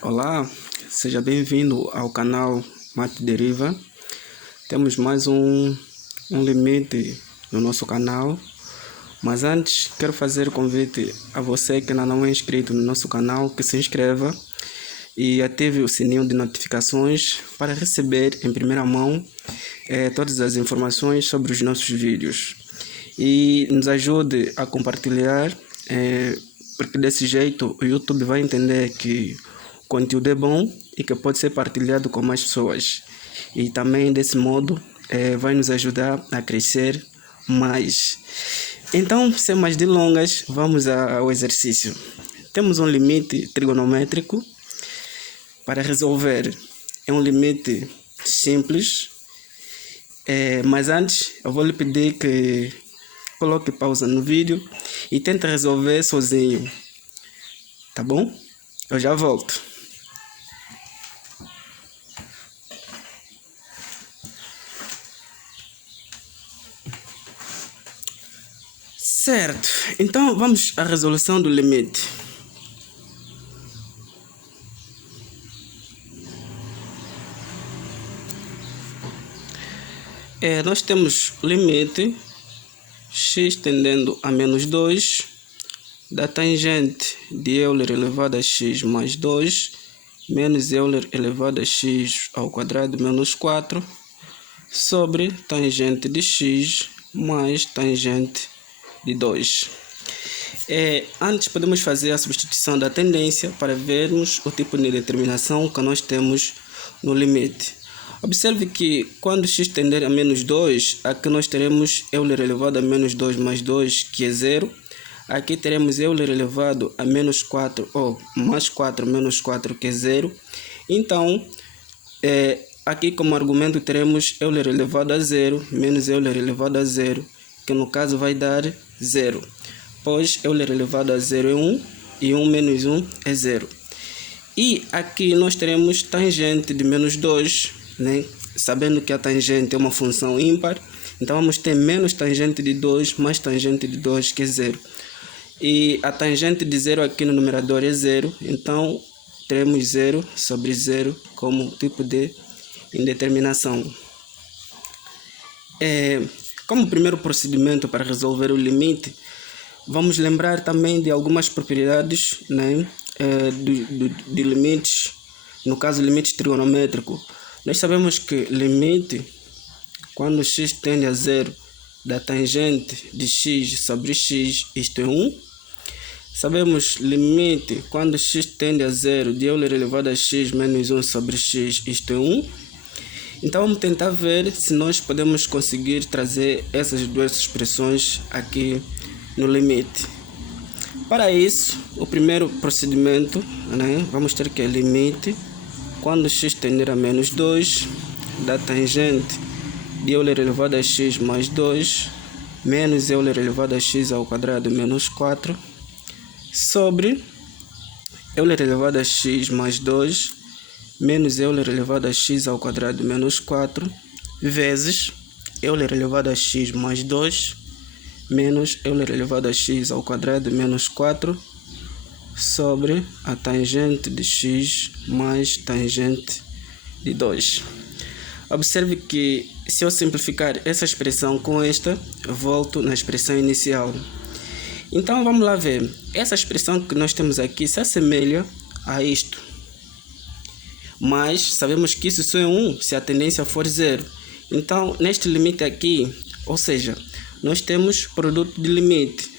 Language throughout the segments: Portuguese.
Olá, seja bem-vindo ao canal Mate Deriva. Temos mais um limite no nosso canal, mas antes quero fazer convite a você que ainda não é inscrito no nosso canal, que se inscreva e ative o sininho de notificações para receber em primeira mão todas as informações sobre os nossos vídeos. E nos ajude a compartilhar, porque desse jeito o YouTube vai entender que o conteúdo é bom e que pode ser partilhado com mais pessoas. E também desse modo vai nos ajudar a crescer mais. Então, sem mais delongas, vamos ao exercício. Temos um limite trigonométrico para resolver. É um limite simples, mas antes eu vou lhe pedir que coloque pausa no vídeo e tente resolver sozinho, tá bom? Eu já volto. Certo, então vamos à resolução do limite. Nós temos o limite x tendendo a menos 2 da tangente de Euler elevado a x mais 2 menos Euler elevado a x ao quadrado menos 4 sobre tangente de x mais tangente de 2. Antes podemos fazer a substituição da tendência para vermos o tipo de determinação que nós temos no limite. Observe que quando x tender a menos 2, aqui nós teremos Euler elevado a menos 2 mais 2, que é 0. Aqui teremos Euler elevado a menos 4, ou mais 4 menos 4, que é 0. Então, aqui como argumento teremos Euler elevado a 0 menos Euler elevado a 0, que no caso vai dar 0. Pois Euler elevado a 0 é 1 e 1 menos 1 é 0. E aqui nós teremos tangente de menos 2, né? Sabendo que a tangente é uma função ímpar, então vamos ter menos tangente de 2 mais tangente de 2, que é 0. E a tangente de 0 aqui no numerador é 0, então teremos 0 sobre 0 como tipo de indeterminação. Como primeiro procedimento para resolver o limite, vamos lembrar também de algumas propriedades, né, de limites, no caso limite trigonométrico. Nós sabemos que limite, quando x tende a 0 da tangente de x sobre x, isto é 1. Sabemos limite, quando x tende a 0 de Euler elevado a x menos 1 sobre x, isto é 1. Então vamos tentar ver se nós podemos conseguir trazer essas duas expressões aqui no limite. Para isso, o primeiro procedimento, né, vamos ter que é limite, quando x tender a menos 2 da tangente de Euler elevado a x mais 2 menos Euler elevado a x ao quadrado menos 4 sobre Euler elevado a x mais 2 menos Euler elevado a x ao quadrado menos 4 vezes Euler elevado a x mais 2 menos Euler elevado a x ao quadrado menos 4 sobre a tangente de x mais tangente de 2. Observe que se eu simplificar essa expressão com esta, eu volto na expressão inicial. Então vamos lá ver. Essa expressão que nós temos aqui se assemelha a isto. Mas sabemos que isso só é 1 se a tendência for 0. Então neste limite aqui, ou seja, nós temos produto de limite.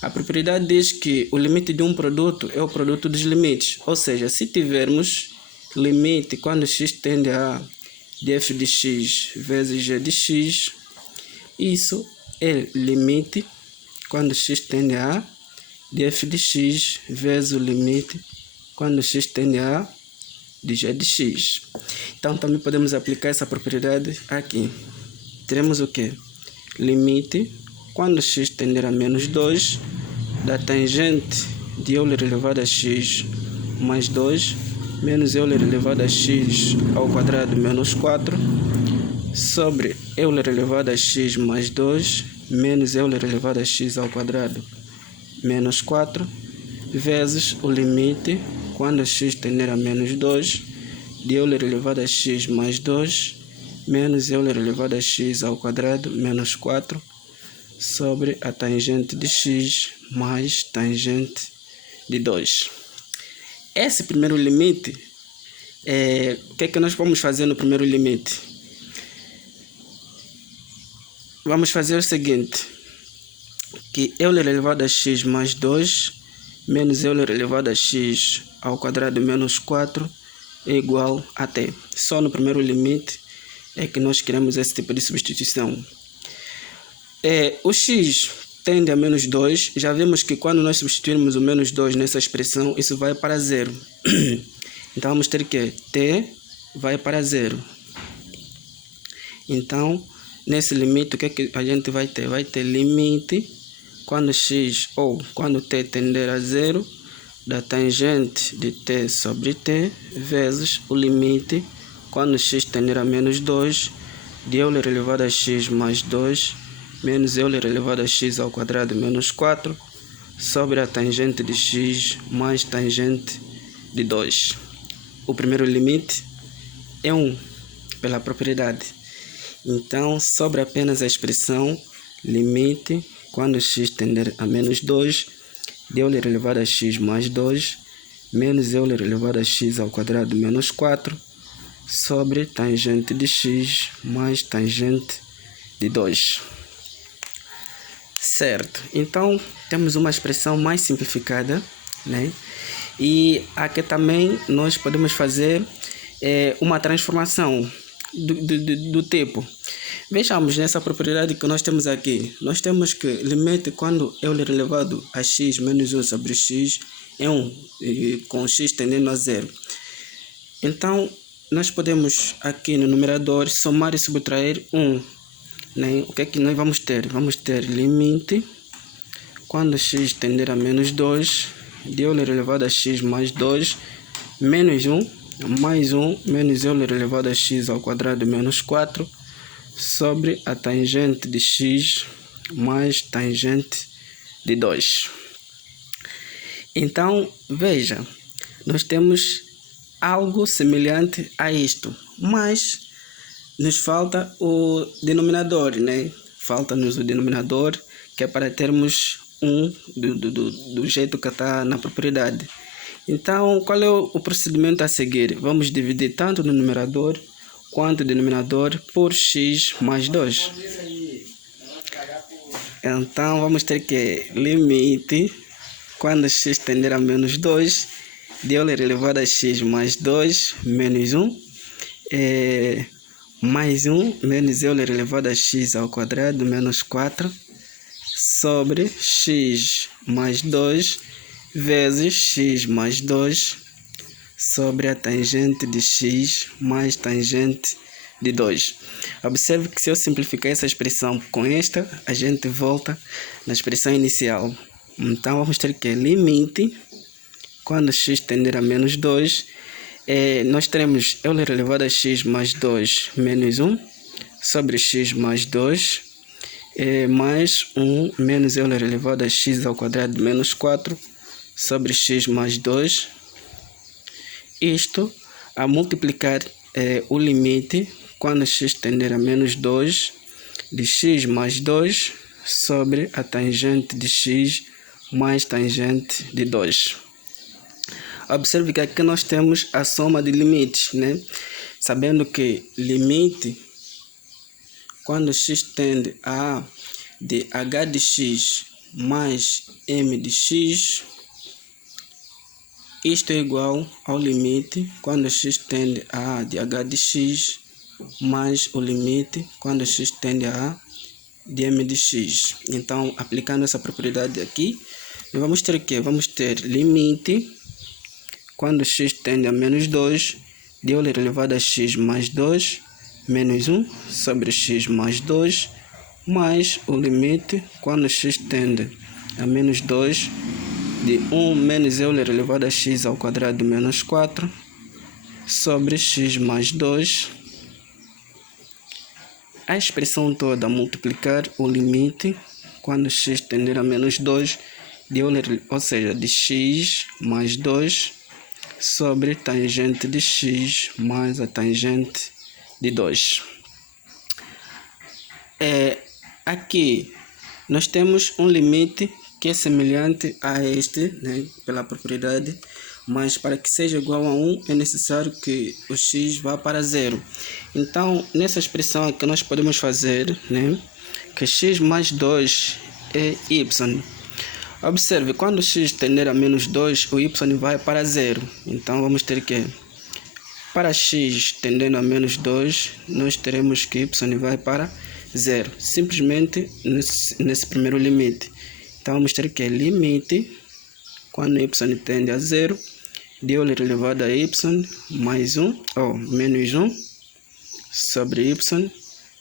A propriedade diz que o limite de um produto é o produto dos limites. Ou seja, se tivermos limite quando x tende a df de x vezes g de x, isso é limite quando x tende a df de x vezes o limite quando x tende a de g de x. Então também podemos aplicar essa propriedade aqui. Teremos o que? Limite quando x tender a menos 2 da tangente de Euler elevado a x mais 2 menos Euler elevado a x ao quadrado menos 4 sobre Euler elevado a x mais 2 menos Euler elevado a x ao quadrado menos 4 vezes o limite quando x tender a menos 2, de Euler elevado a x mais 2, menos Euler elevado a x ao quadrado menos 4, sobre a tangente de x mais tangente de 2. Esse primeiro limite, o que é que nós vamos fazer no primeiro limite? Vamos fazer o seguinte, que Euler elevado a x mais 2, menos Euler elevado a x ao quadrado menos 4 é igual a t. Só no primeiro limite é que nós queremos esse tipo de substituição. O x tende a menos 2, já vimos que quando nós substituirmos o menos 2 nessa expressão, isso vai para 0. Então vamos ter que t vai para 0. Então, nesse limite, o que é que a gente vai ter? Vai ter limite quando x ou quando t tender a 0 da tangente de t sobre t vezes o limite quando x tender a menos 2 de Euler elevado a x mais 2 menos Euler elevado a x ao quadrado menos 4 sobre a tangente de x mais tangente de 2. O primeiro limite é 1, pela propriedade. Então, sobra apenas a expressão limite quando x tender a menos 2 de Euler elevado a x mais 2 menos Euler elevado a x ao quadrado menos 4 sobre tangente de x mais tangente de 2. Certo, então temos uma expressão mais simplificada, né? E aqui também nós podemos fazer uma transformação do tipo. Vejamos nessa propriedade que nós temos aqui. Nós temos que limite quando Euler elevado a x menos 1 sobre x é 1, com x tendendo a 0. Então, nós podemos aqui no numerador somar e subtrair 1. Né? O que é que nós vamos ter? Vamos ter limite quando x tender a menos 2 de Euler elevado a x mais 2 menos 1 mais 1 menos Euler elevado a x ao quadrado menos 4 sobre a tangente de x mais tangente de 2. Então, veja, nós temos algo semelhante a isto, mas nos falta o denominador, né? Falta-nos o denominador, que é para termos 1 do jeito que está na propriedade. Então, qual é o procedimento a seguir? Vamos dividir tanto no numerador quanto o denominador por x mais 2. Então, vamos ter que limite quando x tender a menos 2 de Euler elevado a x mais 2 menos 1 mais 1 menos Euler elevado a x ao quadrado menos 4 sobre x mais 2 vezes x mais 2 sobre a tangente de x mais tangente de 2. Observe que se eu simplificar essa expressão com esta, a gente volta na expressão inicial. Então vamos ter que limite quando x tender a menos 2, nós teremos Euler elevado a x mais 2 menos 1 sobre x mais 2 mais 1 menos Euler elevado a x ao quadrado menos 4 sobre x mais 2. Isto a multiplicar o limite quando x tender a menos 2 de x mais 2 sobre a tangente de x mais tangente de 2. Observe que aqui nós temos a soma de limites, né? Sabendo que limite quando x tende a de h de x mais m de x, isto é igual ao limite quando x tende a de h de x mais o limite quando x tende a de m de x. Então, aplicando essa propriedade aqui, vamos ter que limite quando x tende a menos 2 de Euler elevado a x mais 2 menos 1 sobre x mais 2 mais o limite quando x tende a menos 2 de 1 menos Euler elevado a x ao quadrado menos 4 sobre x mais 2. A expressão toda a multiplicar o limite quando x tender a menos 2 de Euler, ou seja, de x mais 2 sobre tangente de x mais a tangente de 2. Aqui nós temos um limite que é semelhante a este, né, pela propriedade, mas para que seja igual a 1 é necessário que o x vá para 0. Então, nessa expressão aqui nós podemos fazer, né, que x mais 2 é y. Observe, quando x tender a menos 2, o y vai para 0. Então, vamos ter que, para x tendendo a menos 2, nós teremos que y vai para 0. Simplesmente nesse primeiro limite. Então, vamos ter que limite, quando y tende a 0, de Euler elevado a y mais 1, ou menos 1, sobre y,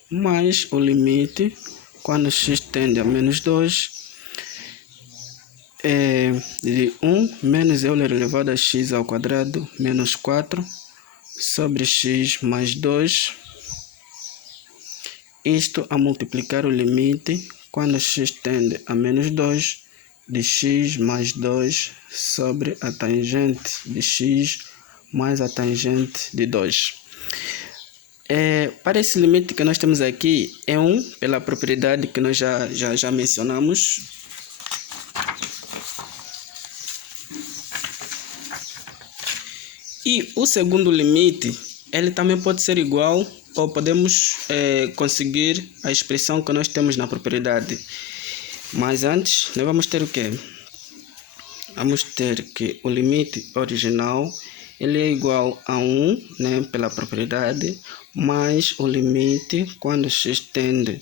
mais o limite, quando x tende a menos 2, de 1 menos Euler elevado a x ao quadrado menos 4 sobre x mais 2, isto a multiplicar o limite quando x tende a menos 2 de x mais 2 sobre a tangente de x mais a tangente de 2. Para esse limite que nós temos aqui, é 1 pela propriedade que nós já mencionamos. E o segundo limite, ele também pode ser igual, ou podemos conseguir a expressão que nós temos na propriedade. Mas antes, nós vamos ter o quê? Vamos ter que o limite original, ele é igual a 1, né, pela propriedade, mais o limite, quando x tende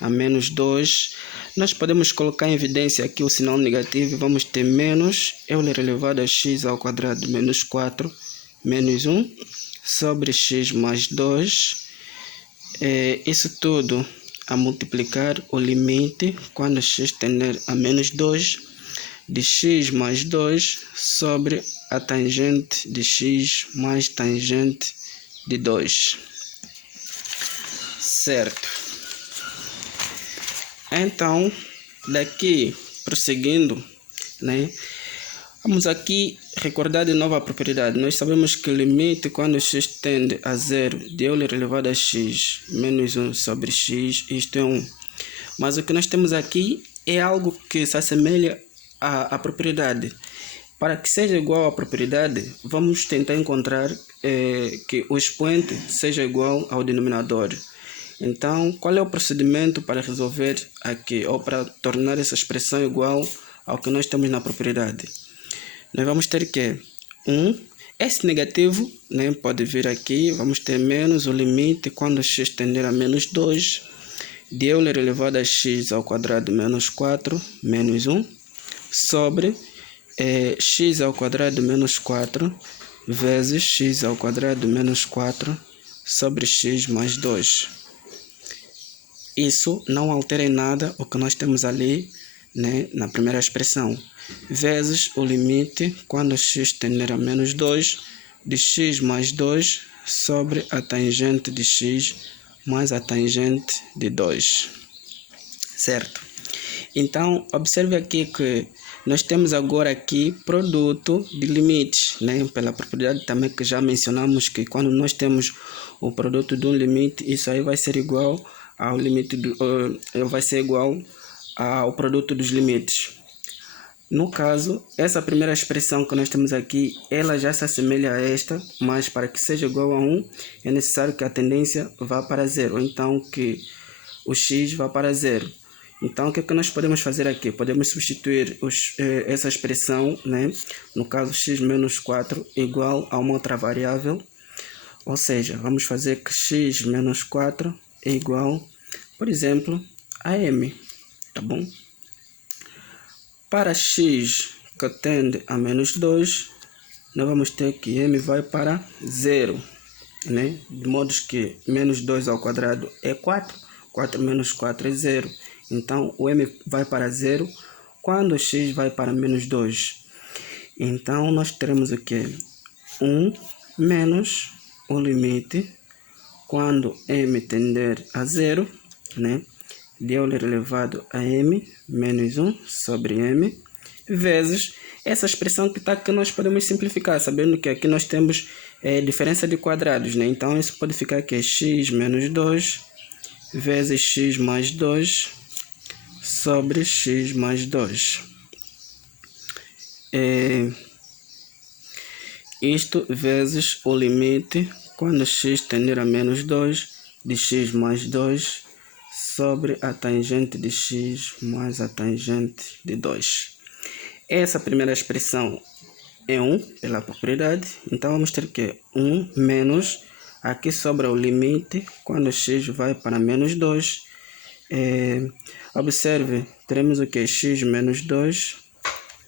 a menos 2, nós podemos colocar em evidência aqui o sinal negativo e vamos ter menos Euler elevado a x ao quadrado menos 4, menos 1, sobre x mais 2, isso tudo a multiplicar o limite, quando x tender a menos 2, de x mais 2 sobre a tangente de x mais tangente de 2. Certo? Então, daqui prosseguindo, né, vamos aqui recordar de novo a propriedade. Nós sabemos que o limite, quando x tende a 0, de Euler elevado a x menos 1 sobre x, isto é 1. Mas o que nós temos aqui é algo que se assemelha à propriedade. Para que seja igual à propriedade, vamos tentar encontrar que o expoente seja igual ao denominador. Então, qual é o procedimento para resolver aqui, ou para tornar essa expressão igual ao que nós temos na propriedade? Nós vamos ter que 1, esse negativo, né, pode vir aqui, vamos ter menos o limite quando x tender a menos 2, de Euler elevado a x ao quadrado menos 4, menos 1, sobre x ao quadrado menos 4, vezes x ao quadrado menos 4, sobre x mais 2. Isso não altera em nada o que nós temos ali, né, na primeira expressão, vezes o limite quando x tender a menos 2 de x mais 2 sobre a tangente de x mais a tangente de 2. Certo? Então, observe aqui que nós temos agora aqui produto de limites, né? Pela propriedade também que já mencionamos que quando nós temos o produto de um limite, isso aí vai ser igual ao limite vai ser igual ao produto dos limites. No caso, essa primeira expressão que nós temos aqui, ela já se assemelha a esta, mas para que seja igual a 1, é necessário que a tendência vá para 0, ou então que o x vá para 0. Então, o que é que nós podemos fazer aqui? Podemos substituir essa expressão, né? No caso, x menos 4 igual a uma outra variável. Ou seja, vamos fazer que x menos 4 é igual, por exemplo, a m. Tá bom? Para x que tende a menos 2, nós vamos ter que m vai para 0. Né? De modo que menos 2 ao quadrado é 4. 4 menos 4 é 0. Então, o m vai para 0 quando x vai para menos 2. Então, nós teremos o que? 1 menos o limite quando m tender a 0, né? De Euler elevado a m menos 1 sobre m, vezes essa expressão que está aqui nós podemos simplificar, sabendo que aqui nós temos diferença de quadrados, né? Então isso pode ficar aqui x menos 2 vezes x mais 2 sobre x mais 2. Isto vezes o limite quando x tender a menos 2 de x mais 2 sobre a tangente de x mais a tangente de 2. Essa primeira expressão é 1 pela propriedade, então vamos ter que 1 menos, aqui sobra o limite quando x vai para menos 2. Observe, teremos o que? X menos 2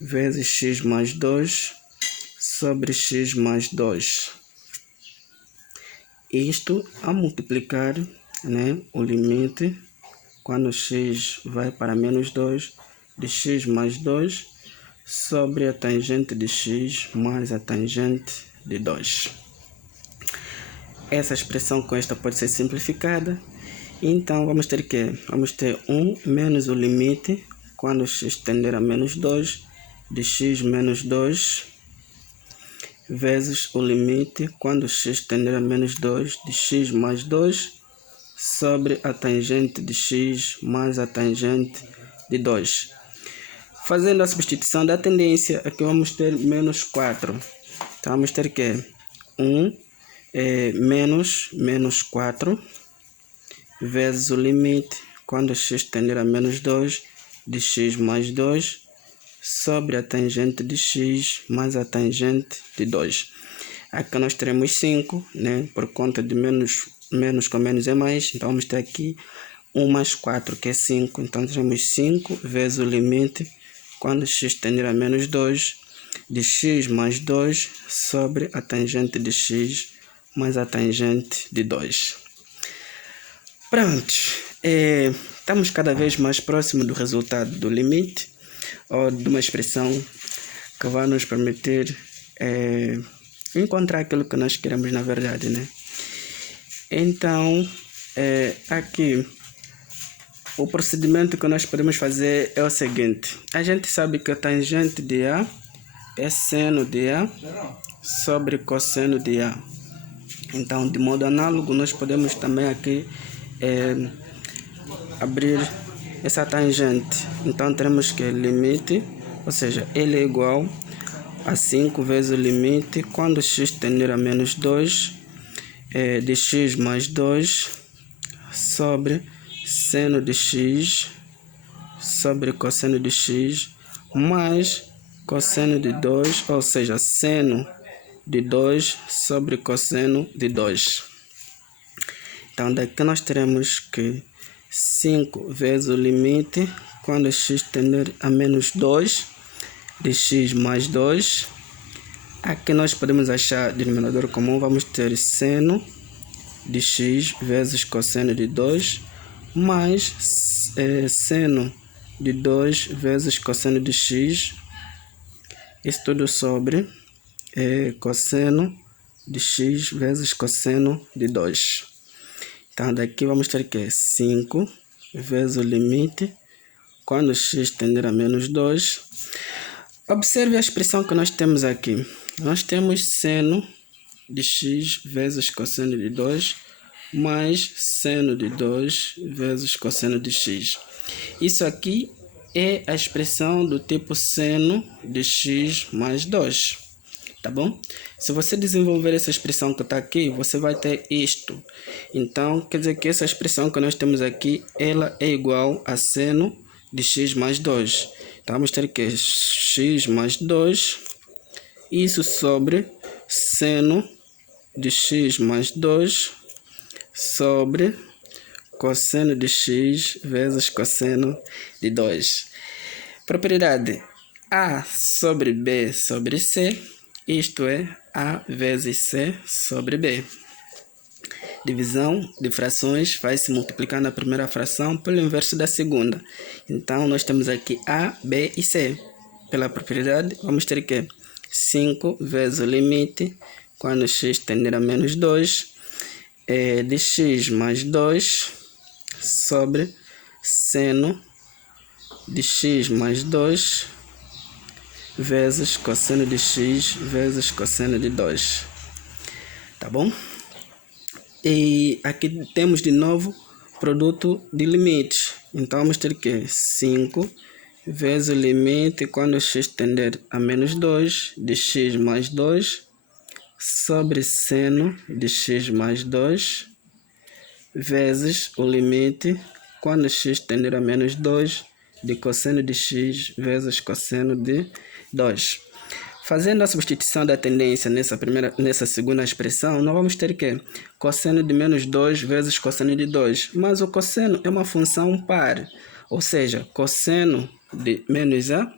vezes x mais 2 sobre x mais 2. Isto a multiplicar, né, o limite quando x vai para menos 2 de x mais 2 sobre a tangente de x mais a tangente de 2. Essa expressão com esta pode ser simplificada. Então vamos ter 1 menos o limite quando x tender a menos 2 de x menos 2 vezes o limite quando x tender a menos 2 de x mais 2 sobre a tangente de x mais a tangente de 2. Fazendo a substituição da tendência, aqui vamos ter menos 4. Então vamos ter que 1 menos 4 vezes o limite quando x tender a menos 2 de x mais 2 sobre a tangente de x mais a tangente de 2. Aqui nós teremos 5, né? Por conta de menos com menos é mais. Então vamos ter aqui 1 mais 4, que é 5. Então teremos 5 vezes o limite quando x tender a menos 2 de x mais 2 sobre a tangente de x mais a tangente de 2. Pronto, estamos cada vez mais próximo do resultado do limite, ou de uma expressão que vai nos permitir encontrar aquilo que nós queremos na verdade, né? Então, aqui o procedimento que nós podemos fazer é o seguinte: a gente sabe que a tangente de A é seno de A sobre cosseno de A. Então, de modo análogo, nós podemos também aqui abrir essa tangente. Então, teremos que limite, ou seja, ele é igual a 5 vezes o limite quando x tender a menos 2 de x mais 2 sobre seno de x sobre cosseno de x mais cosseno de 2, ou seja, seno de 2 sobre cosseno de 2. Então daqui nós teremos que 5 vezes o limite quando x tender a menos 2 de x mais 2. Aqui nós podemos achar denominador comum, vamos ter seno de x vezes cosseno de 2 mais seno de 2 vezes cosseno de x, isso tudo sobre cosseno de x vezes cosseno de 2. Então daqui vamos ter que 5 vezes o limite quando x tender a menos 2. Observe a expressão que nós temos aqui. Nós temos seno de x vezes cosseno de 2 mais seno de 2 vezes cosseno de x. Isso aqui é a expressão do tipo seno de x mais 2. Tá bom? Se você desenvolver essa expressão que está aqui, você vai ter isto. Então, quer dizer que essa expressão que nós temos aqui, ela é igual a seno de x mais 2. Então, vamos ter que x mais 2, isso sobre seno de x mais 2 sobre cosseno de x vezes cosseno de 2. Propriedade A sobre B sobre C, isto é, A vezes C sobre B. Divisão de frações vai se multiplicar na primeira fração pelo inverso da segunda. Então, nós temos aqui A, B e C. Pela propriedade, vamos ter que 5 vezes o limite quando x tender a menos 2 de x mais 2 sobre seno de x mais 2 vezes cosseno de x vezes cosseno de 2. Tá bom? E aqui temos de novo produto de limites. Então vamos ter que 5 vezes o limite quando x tender a menos 2 de x mais 2 sobre seno de x mais 2 vezes o limite quando x tender a menos 2 de cosseno de x vezes cosseno de 2. Fazendo a substituição da tendência nessa segunda expressão, nós vamos ter que cosseno de menos 2 vezes cosseno de 2. Mas o cosseno é uma função par, ou seja, cosseno de menos a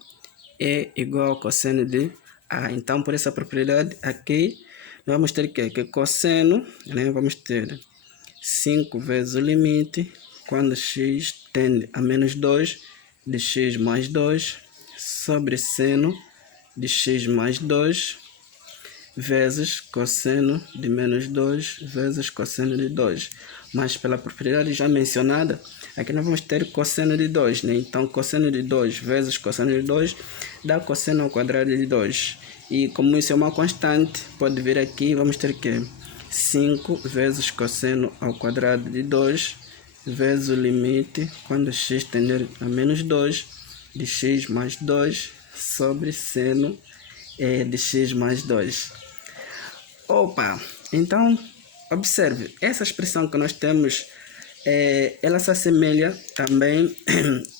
é igual ao cosseno de a. Então, por essa propriedade aqui, nós vamos ter que cosseno, né, vamos ter 5 vezes o limite quando x tende a menos 2 de x mais 2 sobre seno de x mais 2 vezes cosseno de menos 2 vezes cosseno de 2. Mas pela propriedade já mencionada, aqui nós vamos ter cosseno de 2, né? Então, cosseno de 2 vezes cosseno de 2 dá cosseno ao quadrado de 2. E como isso é uma constante, pode vir aqui, vamos ter que 5 vezes cosseno ao quadrado de 2 vezes o limite quando x tender a menos 2 de x mais 2 sobre seno de x mais 2. Opa! Então, observe, essa expressão que nós temos, ela se assemelha também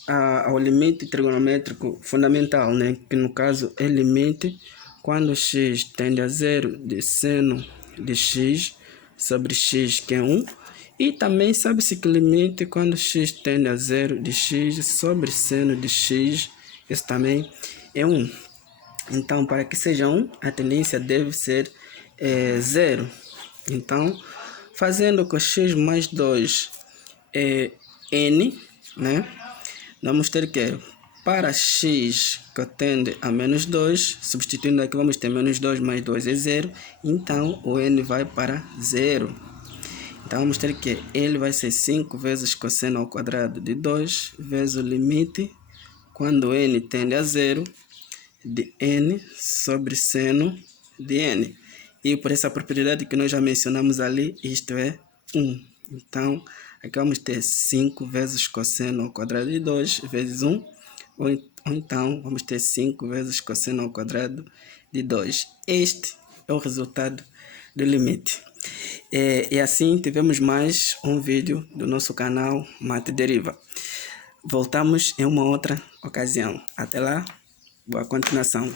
ao limite trigonométrico fundamental, né? Que no caso é limite quando x tende a 0 de seno de x sobre x, que é 1. E também sabe-se que limite quando x tende a 0 de x sobre seno de x, isso também é 1. Então, para que seja 1, a tendência deve ser 0. Então, fazendo com x mais 2 n, né? Vamos ter que, para x que tende a menos 2, substituindo aqui, vamos ter menos 2 mais 2 é 0. Então, o n vai para 0. Então, vamos ter que ele vai ser 5 vezes cosseno ao quadrado de 2 vezes o limite quando n tende a 0 de n sobre seno de n. E por essa propriedade que nós já mencionamos ali, isto é 1. Então, aqui vamos ter 5 vezes cosseno ao quadrado de 2 vezes 1. Ou então, vamos ter 5 vezes cosseno ao quadrado de 2. Este é o resultado do limite. E assim tivemos mais um vídeo do nosso canal Mate Deriva. Voltamos em uma outra ocasião. Até lá, boa continuação.